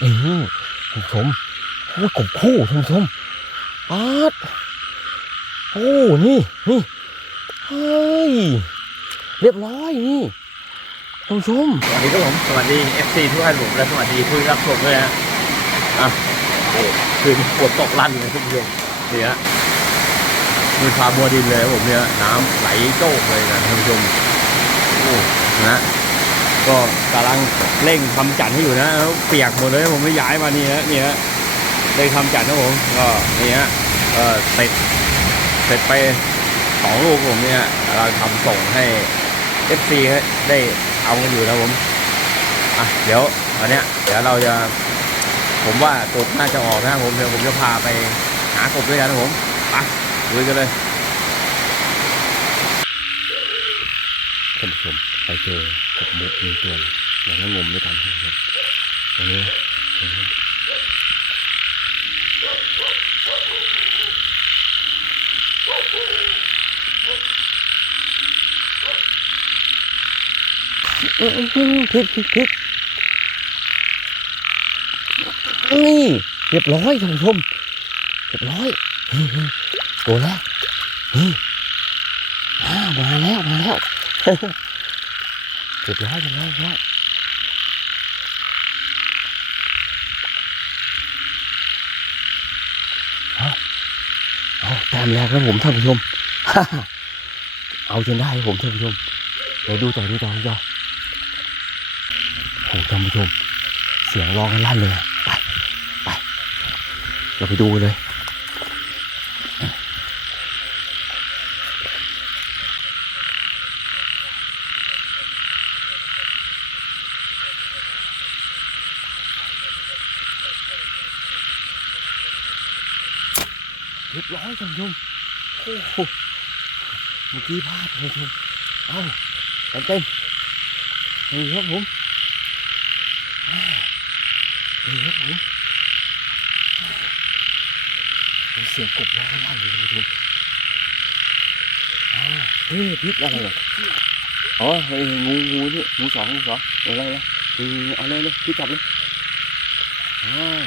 เอ้ยท่านผู้ชมโอ้ยกบคู่ท่านผู้ชมอาดโอ้นี่นี่เฮ้ยเรียบร้อยนี่ท่านผู้ชมสวัสดีครับผมสวัสดี FC ทุกท่านผมและสวัสดีผู้รับชมด้วยนะอะโอ้คืนฝนตกลั่นเลยท่านผู้ชมนี่ฮะมือฟ้ามัวดินเลยผมเนี่ยน้ำไหลโจกเลยนะท่านผู้ชมโอ้นะ ก็กำลังเร่งทำจันให้อยู่นะเปียกหมดเลยผมไม่ย้ายมานี่ฮะนี่ฮะได้ทำจันนะผมก็นี่ฮะเออเสร็จเสร็จไปสองลูกผมเนี่ยเราทำส่งให้ FC ได้เอากันอยู่นะผมอะเดี๋ยวอันเนี้ยเดี๋ยวเราจะผมว่ากบน่าจะออกนะผมเดี๋ยวผมจะพาไปหากบด้วยกันนะผมไปลุยกันเลยท่านผู้ชม ไปเจอกบมุกมีตัวอย่างนั้นงมด้วยกันท่านผู้ชมตรงนี้ตรงนี้อื้อหือพลิกพลิกพลิกนี่เรียบร้อยท่านผู้ชมเรียบร้อยนี่นี่ตัวนี่มาแล้วมาแล้ว รียบร้อยเรียบร้อยเรียบร้อยเอาเอาแต้มแรกแล้วผมท่านผู้ชม เอาจนได้ครับผมท่านผู้ชมเดี๋ยวดูต่อดูต่อดูต่อโอ้ท่านผู้ชม เสียงร้องกันลั่นเลย ไป ไป เราไปดูเลย เรียบร้อย ท่านผู้ชมโอ้โหเมื่อกี้พลาดท่านผู้ชมเอาเต็มเต็มๆนี่ครับผมนี่ครับผมเป็นเสียงกบร้องลั่นเลยท่านผู้ชมอ่าเฮ้ยพิษอะไรเนี่ยอ๋อเฮ้ยงูงูนี่งูสองงูสองอะไรนะอืมเอาเลยเลยพี่จับเลยอ่า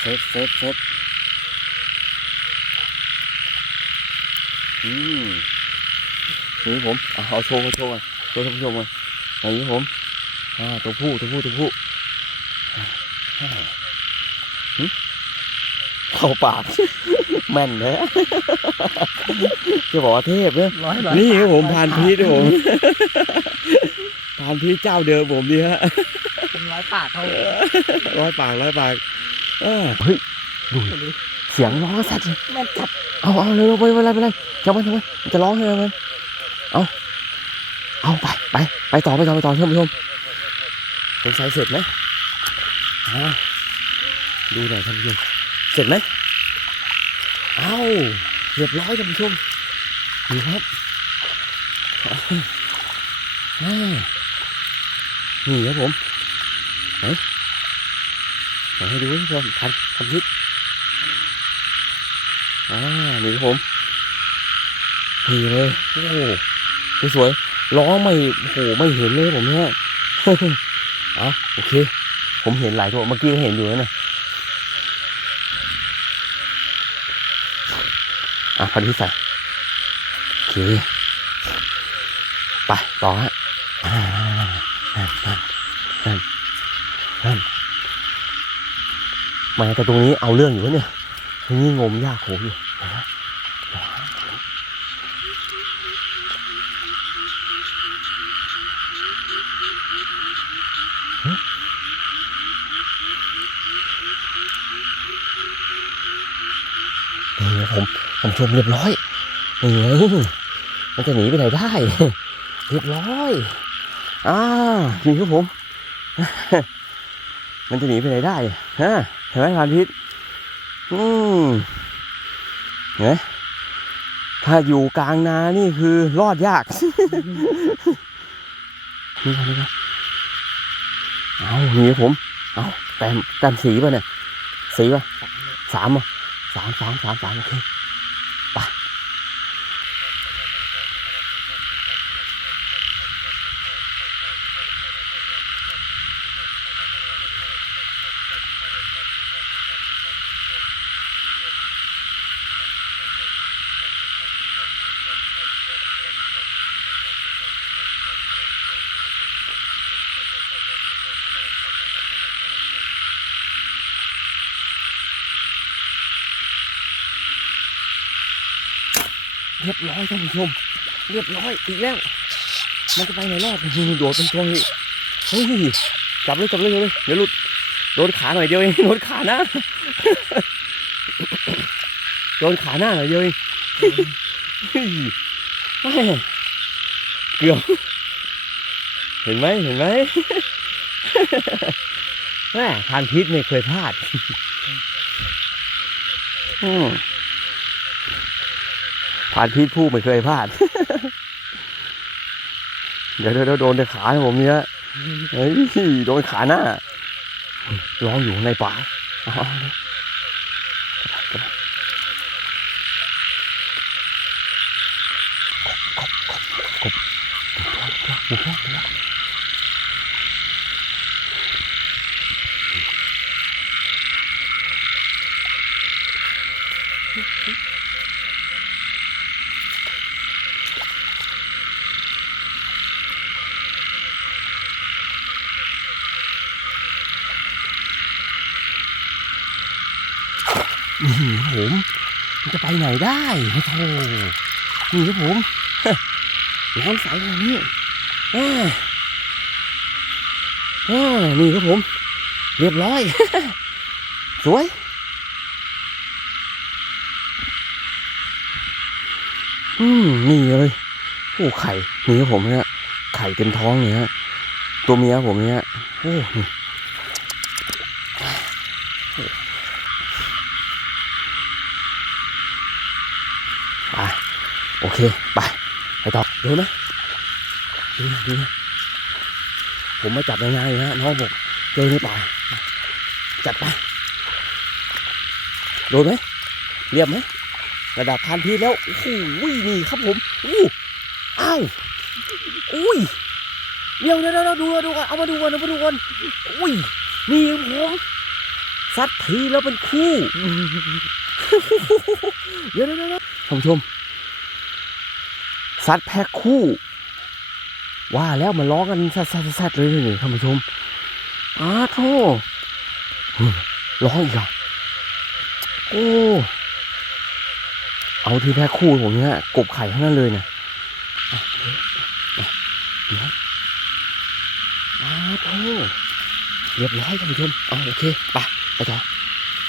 เซฟเซฟเซฟ อืมนี่ผมเอาเอาโชว์เอาโชว์ก่อนโชว์ท่านผู้ชมก่อนนี่ผมอ่าตัวผู้ตัวผู้ตัวผู้อ่าหึเข้าปากแม่นเลยจะบอกว่าเทพเนี่ยร้อยร้อยนี่ครับผมพานพีชครับผมพานพีชเจ้าเดิมผมดีฮะเป็นร้อยปากเขาร้อยปากร้อยปากเออเฮ้ยดูเสียงร้องสัตว์แม่นจับเอาเอาเร็วๆไปไปเลยไปเลยจับมันจับมันมันจะร้องให้มันเอาเอาไปไปไปต่อไปต่อไปต่อท่านผู้ชมสงสัยเสร็จไหมอ่าดูหน่อยท่านผู้ชมเสร็จไหมเอาเรียบร้อยท่านผู้ชมดูครับอ่านี่ครับผมไหนไหนให้ดูท่านผู้ชมพันพันพิษอ่า นี่ครับผมนี่เลยโอ้โหสวยๆล้อไม่โอ้โหไม่เห็นเลยผมเนี่ยเอาโอเค ผมเห็นหลายตัวเมื่อกี้ก็เห็นอยู่นะอะพันที่ใส่โอเคไปต่อฮะมาแต่ตรงนี้เอาเรื่องอยู่วะเนี่ยนี่งมยากโหอยู่ นี่ผมผมชมเรียบร้อยนี่ไงมันจะหนีไปไหนได้เรียบร้อยอ่านี่ครับผม มันจะหนีไปไหนได้ฮะเห็นไหมพานพิษอืมเห็นไหมถ้าอยู่กลางนานี่คือรอดยาก นี่ครับนี่ครับ เอานี่ครับผม เอาแต้มแต้มสีป่ะเนี่ย สีป่ะสามอะสามสามสามสามโอเค รียบร้อยท่านผู้ชม เรียบร้อยอีกแล้ว มันจะไปไหนรอดนี่โดดเป็นตัวนี้เฮ้ยจับเลยจับเลยจับเลยเดี๋ยวหลุดโดนขาหน่อยเดียวเองโดนขาหน้าโดนขาหน้าหน่อยเดียวเองเฮ้ยแม่เกือบเห็นไหมเห็นไหมแม่ทานพิษไม่เคยพลาดอืม ผ่านพีทผู้ไม่เคยพลาด เดี๋ยวเดี๋ยวเดี๋ยวโดนในขาผมเนี้ยเฮ้ยโดนขาหน้าร้องอยู่ในป่าเอาเอาเอากบกบกบกบกบกบนี่ครับ ผมมันจะไปไหนได้โอ้โหนี่ครับผมน้ำใสขนาดนี้แม่แม่นี่ครับผม เรียบร้อย สวยอืมนี่เลยโอ้ไข่นี่ครับผมเนี่ยไข่เต็มท้องเนี่ยฮะตัวเมียผมเนี่ยโอ้นี่ไป โอเค ไปไปต่อเดินไหมดูนะดูนะผมมาจับง่ายๆนะน้องบอกเจอในป่าจัดไปโดนไหมเรียบไหมระดับพันพีแล้วโอ้โหนี่ครับผมอู้อ้าวอุ้ยเดี๋ยวเดี๋ยวเดี๋ยวดูก่อนดูก่อนเอามาดูก่อนเอามาดูก่อนอุ้ยนี่ผมซัดทีแล้วเป็นคู่ เดี๋ยวเดี๋ยวเดี๋ยวท่านผู้ชม ซัดแพ็คคู่ ว่าแล้วมันร้องกันซัดซัดซัดเลยนี่ท่านผู้ชมอ้าโธ่ร้องอีกอะโอ้เอาที่แพ็คคู่ผมเนี่ยกบไข่ทั้งนั้นเลยเนี่ยอะมาโธ่เรียบร้อยท่านผู้ชมเอาโอเคไปไปต่อ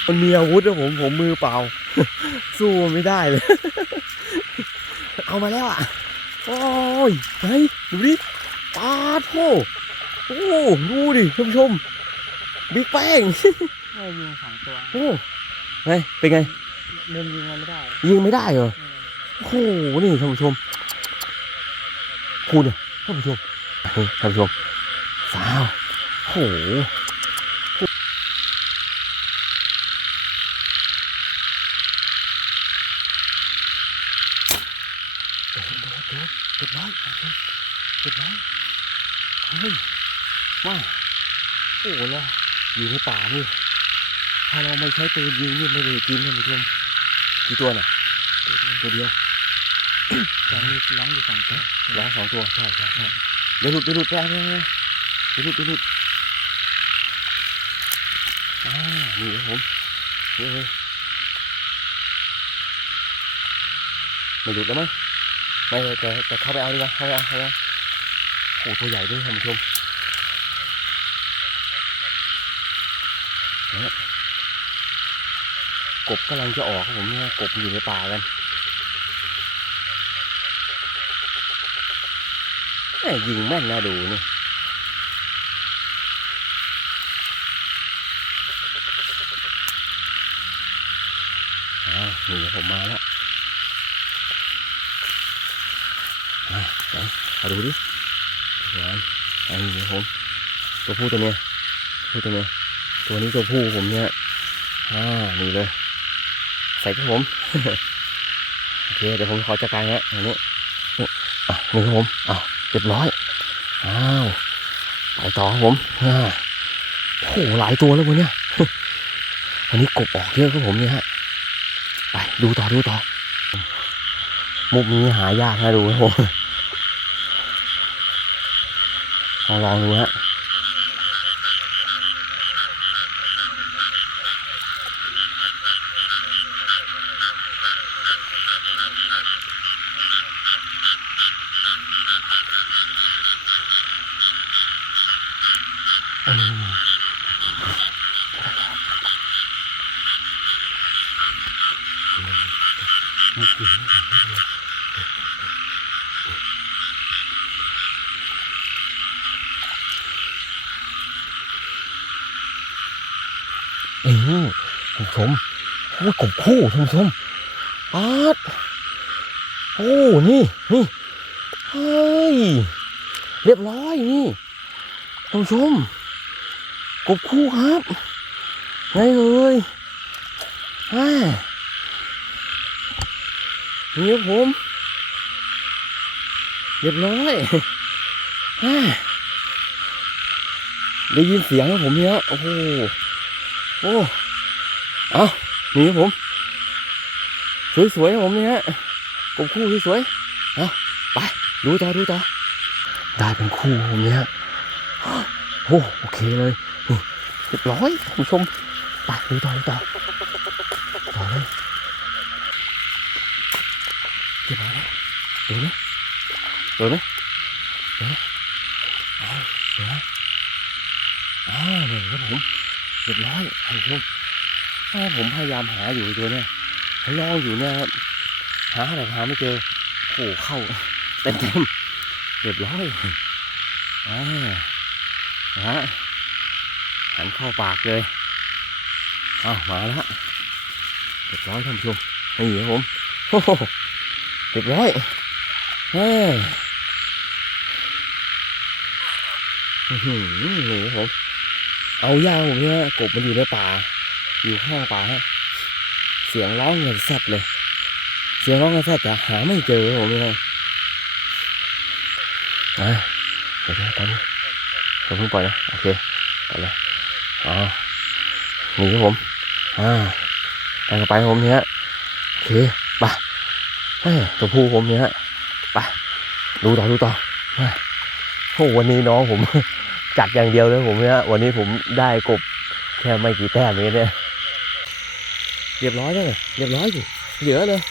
มันมีอาวุธนะผมผมมือเปล่า สู้ไม่ได้เลย เอามาแล้วอะ โอ้ยไหนดูดิปาดโธ่โอ้ ดูดิท่านผู้ชมบิ๊กแป้งให้ยิงสองตัวโอ้ไงเป็นไงเริ่มยิงมันไม่ได้ ยิงไม่ได้เหรอเออโอ้โหนี่ท่านผู้ชมคุณเนี่ยท่านผู้ชมนี่ท่านผู้ชมสาวโอ้โหโดดโดดโดดเรียบร้อยท่านผู้ชมเรียบร้อย เฮ้ยว้าโอ้โหเราอยู่ในป่านี่ถ้าเราไม่ใช้ปืนยิงนี่ไม่ได้กินท่านผู้ชมกี่ตัวน่ะตัวเดียวแต่มีร้องอยู่สองตัวร้องสองตัวใช่ใช่ใช่เดี๋ยวหลุดเดี๋ยวหลุดไปเอาไปเอาไปเดี๋ยวหลุดเดี๋ยวหลุดอ่านี่ครับผมนี่เลยไม่หลุดแล้วมั้งไม่แต่แต่เข้าไปเอาดีกว่าเข้าไปเอาเข้าไปเอา โอ้ตัวใหญ่ด้วยท่านผู้ชมเนี่ยกบกำลังจะออกครับผมเนี่ยกบอยู่ในป่ากันแม่ยิงแม่นน่าดูนี่อ้าวนี่ผมมาแล้วอะไหนเอาดูดิ อันนี้ผมตัวผู้ตัวเมียผู้ตัวเมียตัวนี้ตัวผู้ผมเนี่ยอ่านี่เลย ใส่ครับผมโอเคเดี๋ยวผมขอจัดการฮะอันนี้อะนี่ครับผมอ้าวเรียบร้อยอ้าวไปต่อครับผมอ่าโอ้โหหลายตัวแล้ววันเนี้ยวันนี้กบออกเยอะครับผมเนี่ยฮะไปดูต่อดูต่อมุกนี้หายากนะดูครับผม ลองลองดูฮะอืม ชมโอ้ยกบคู่ท่านผู้ชมอาดโอ้นี่นี่เฮ้ยเรียบร้อยนี่ท่านผู้ชม กบคู่ครับไงเอ่ยฮ่านี่ครับผม เรียบร้อยฮ่าได้ยินเสียงครับผมเนี่ยโอ้โหโอ้ เอานี่ครับผม สวยๆครับผมนี่ฮะกบคู่สวยๆเอาไป ดูต่อดูต่อได้เป็นคู่ผมเนี่ยโอ้โอเคเลยเรียบร้อยท่านผู้ชมไปดูต่อดูต่อต่อเลยเรียบร้อยแล้วดูไหมดูไหมดูไหมเอาดูไหมอ้าวนี่ครับผมเรียบร้อยท่านผู้ชม ผมพยายามหาอยู่ตัวเนี่ยผมลองอยู่เนี่ยหาอะไรหาไม่เจอโอ้เข้าเต็มเต็มเรียบร้อยอ่าฮะหันเข้าปากเลยเอาวมาแล้วเรียบร้อยท่านผู้ชมนี่ครับผมโอ้โหเรียบร้อยเฮ้ยอื้อหือนี่ครับผมเอาย่าผมเนี่ยกบมันอยู่ในป่า อยู่ข้างป่าฮะเสียงร้องเงินแซดเลย เสียงร้องเงินแซดแต่หาไม่เจอผมเนี่ยอะเดี๋ยวนะตอนนี้เดี๋ยวเพิ่งปล่อยนะโอเคไปเลยเอาหนีครับผมอ่าไปกันไปผมเนี่ยโอเคไปเฮ้ยตัวผู้ผมเนี่ยไปดูต่อดูต่อโอ้วันนี้น้องผมจัดอย่างเดียวเลยผมเนี่ยวันนี้ผมได้กบแค่ไม่กี่แต้มเองเนี่ย เรียบร้อยเลยเรียบร้อยสิเยอเลย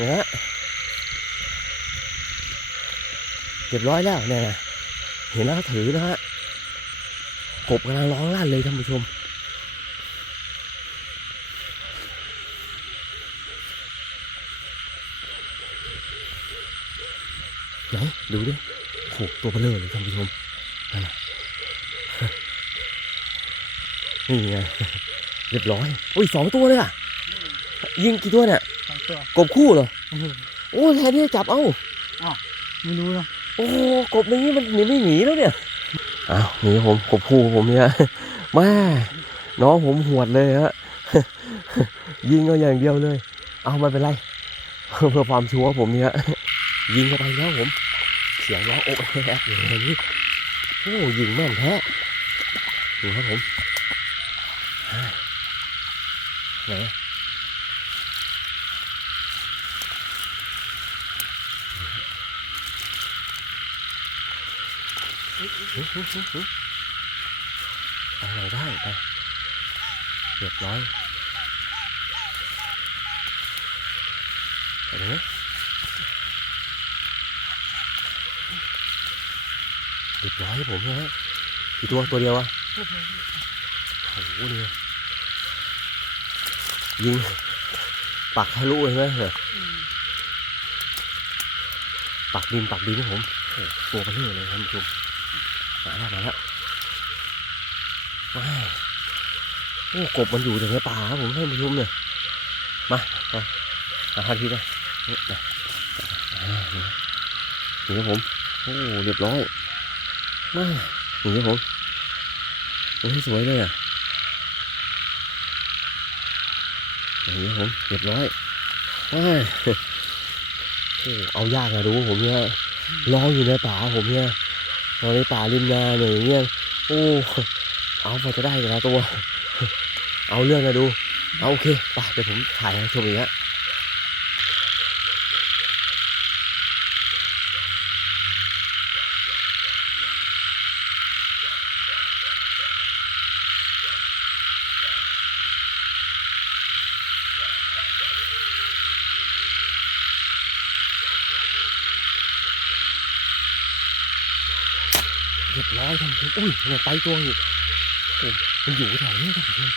นะฮะเรียบร้อยแล้วเนี่ยนะเห็นแล้วถือนะฮะกบกำลังร้องลั่นเลยท่านผู้ชมไหนดูดิโหตัวเบลอเลยท่านผู้ชมนี่ไง เรียบร้อย อุ้ยสองตัวเลยอะ ยิงกี่ตัวเนี่ยสองตัวกบคู่เหรออืมโอ้แทนที่จะจับเอ้าไม่รู้นะโอ้กบอย่างนี้มันหนีไม่หนีแล้วเนี่ย อ้าวนี่ผมกบคู่ผมเนี่ยแม่น้องผมหวดเลยฮะ ยิงเอาอย่างเดียวเลย เอาไม่เป็นไร เพื่อความชัวร์ผมเนี่ยยิงเข้าไปแล้วผม เสียงร้องโอ๊ะแอ๊ะอย่างนี้โอ้ยิงแม่นแท้ดูครับผม ไหนหึหึหึหึไปไหนได้ไปเรียบร้อยไปไหนเรียบร้อยผมนะฮะกี่ตัวตัวเดียวอะโอ้โหเนี่ย ยิงปักทะลุเลยใช่ไหมเหรอปักดินปักดินนะผมโอ้ตัวมันเลื่อยเลยท่านผู้ชมมาแล้วมาแล้วว้าวโอ้กบมันอยู่ในป่าครับผมท่านผู้ชมเนี่ยมามามาทันทีนะนี่มาอ่านี่นี่ครับผมโอ้เรียบร้อยมานี่ครับผมโอ้ยสวยเลยอะ นี่ครับผมเรียบร้อยเอายากนะดูผมเนี่ยร้องอยู่ในป่าผมเนี่ยนอนในป่าริมนาเนี่ยอย่างเงี้ยโอ้เอาพอจะได้แต่ละตัว เอาเรื่องนะดู เอาโอเคไปเดี๋ยวผมถ่ายให้ชมอีกฮะ รียบร้อยท่านผู้ชมอุ้ยเนี่ยไปตัวอีกโอ้มันอยู่แถวนี้ท่านผู้ชม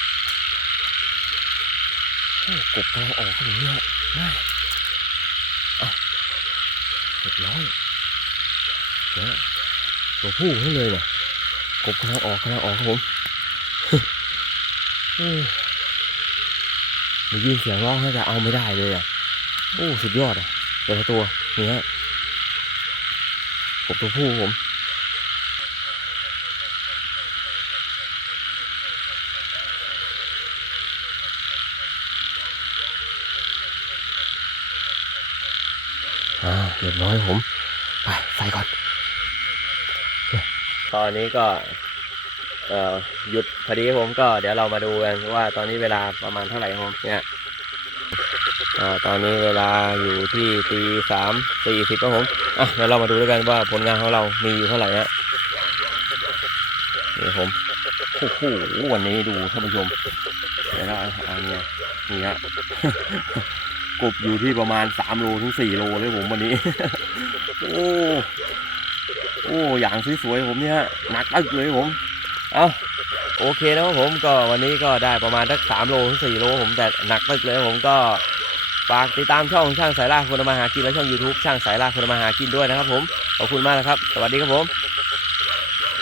โอ้กบกำลังออกครับผมเนี่ยง่ายอะเรียบร้อยเนี่ยตัวผู้ให้เลยเนี่ยกบกำลังออกกำลังออกครับผมโอ้ได้ยินเสียงร้องน่าจะเอาไม่ได้เลยอะโอ้สุดยอดอะแต่ละตัวนี่ฮะกบตัวผู้ผม เรียบร้อยผมไปใส่ก่อน ตอนนี้ก็เอ่อหยุดพอดีผมก็เดี๋ยวเรามาดูกันว่าตอนนี้เวลาประมาณเท่าไหร่ครับผมเนี่ยอตอนนี้เวลาอยู่ที่ตีสามสี่สิบครับผมอะเดี๋ยวเรามาดูด้วยกันว่าผลงานของเรามีอยู่เท่าไหร่ฮะนี่ผมโอ้โหวันนี้ดูท่านผู้ชมเดี๋ยวเราเอาเนี่ยนี่ฮะ กบอยู่ที่ประมาณสามโลถึงสี่โลเลยผมวันนี้ โอ้โอ้อย่างสวยๆผมเนี่ยหนักตึกเลยผม เอาโอเคนะครับผมก็วันนี้ก็ได้ประมาณสักสามโลถึงสี่โลผมแต่หนักตึกเลยผมก็ฝากติดตามช่องช่างสายล่าคนมาหากินและช่อง YouTube ช่างสายล่าคนมาหากินด้วยนะครับผมขอบคุณมากนะครับ สวัสดีครับผม